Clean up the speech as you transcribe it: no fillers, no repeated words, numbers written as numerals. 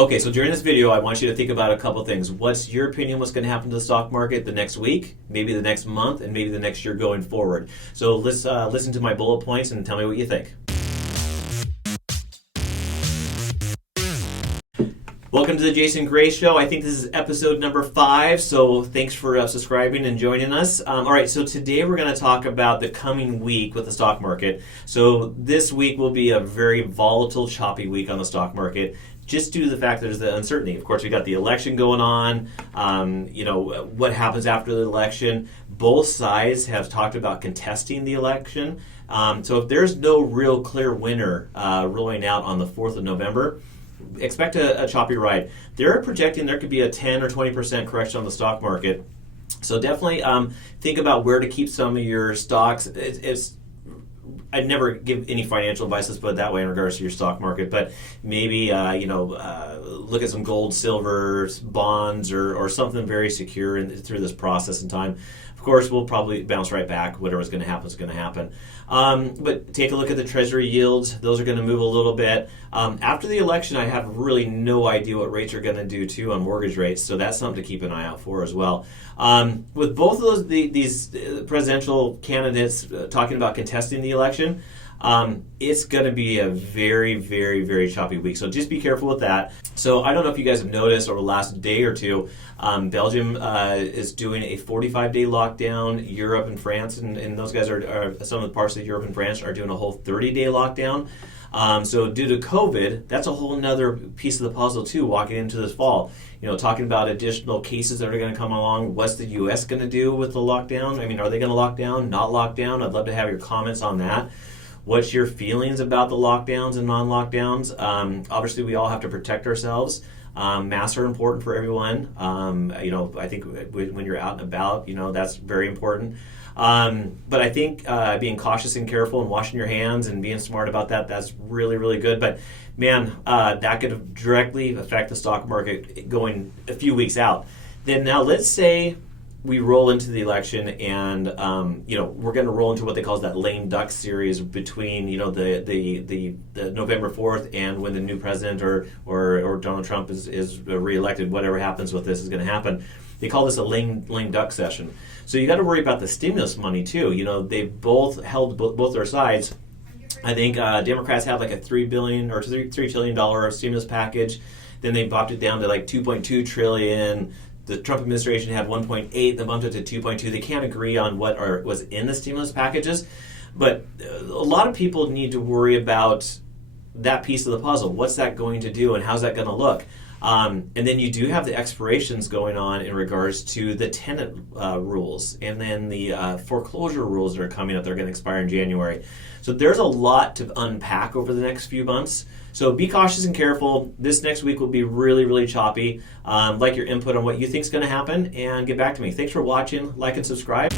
Okay, so during this video, I want you to think about a couple things. What's your opinion? What's going to happen to the stock market the next week, maybe the next month, and maybe the next year going forward? So let's listen to my bullet points and tell me what you think. Welcome to the Jason Gray Show. I think this is episode number 5, so thanks for subscribing and joining us. All right, so today we're going to talk about the coming week with the stock market. So this week will be a very volatile, choppy week on the stock market, just due to the fact that there's the uncertainty. Of course, we got the election going on. What happens after the election? Both sides have talked about contesting the election. So if there's no real clear winner rolling out on the 4th of November, expect a choppy ride. They're projecting there could be a 10 or 20% correction on the stock market. So definitely think about where to keep some of your stocks. I'd never give any financial advice, let's put it that way, in regards to your stock market, but maybe look at some gold, silver, bonds, or something very secure through this process in time. Of course, we'll probably bounce right back. Whatever's going to happen is going to happen. But take a look at the Treasury yields. Those are going to move a little bit. After the election, I have really no idea what rates are going to do, too, on mortgage rates. So that's something to keep an eye out for as well. With both of these presidential candidates talking about contesting the election, it's going to be a very, very, very choppy week. So just be careful with that. So I don't know if you guys have noticed over the last day or two, Belgium is doing a 45-day lockdown. Europe and France and those guys are some of the parts of Europe and France are doing a whole 30-day lockdown. So due to COVID, that's a whole nother piece of the puzzle too, walking into this fall. Talking about additional cases that are going to come along. What's the U.S. going to do with the lockdown? I mean, are they going to lock down, not lock down? I'd love to have your comments on that. What's your feelings about the lockdowns and non-lockdowns? Obviously, we all have to protect ourselves. Masks are important for everyone. I think when you're out and about, that's very important. But I think being cautious and careful and washing your hands and being smart about that's really, really good. But man, that could directly affect the stock market going a few weeks out. Then now let's say we roll into the election and we're going to roll into what they call that lame duck series between the November 4th and when the new president or Donald Trump is reelected. Whatever happens with this is going to happen. They call this a lame duck session. So you got to worry about the stimulus money too. They've both held both their sides. I think Democrats have like a $3 billion or $3 trillion stimulus package. Then they bumped it down to like $2.2 trillion. The Trump administration had 1.8, they bumped it to 2.2. They can't agree on what was in the stimulus packages, but a lot of people need to worry about that piece of the puzzle. What's that going to do, and how's that going to look? And then you do have the expirations going on in regards to the tenant rules, and then the foreclosure rules that are coming up. They're going to expire in January. So there's a lot to unpack over the next few months. So be cautious and careful. This next week will be really, really choppy. Like your input on what you think is going to happen, and get back to me. Thanks for watching. Like and subscribe.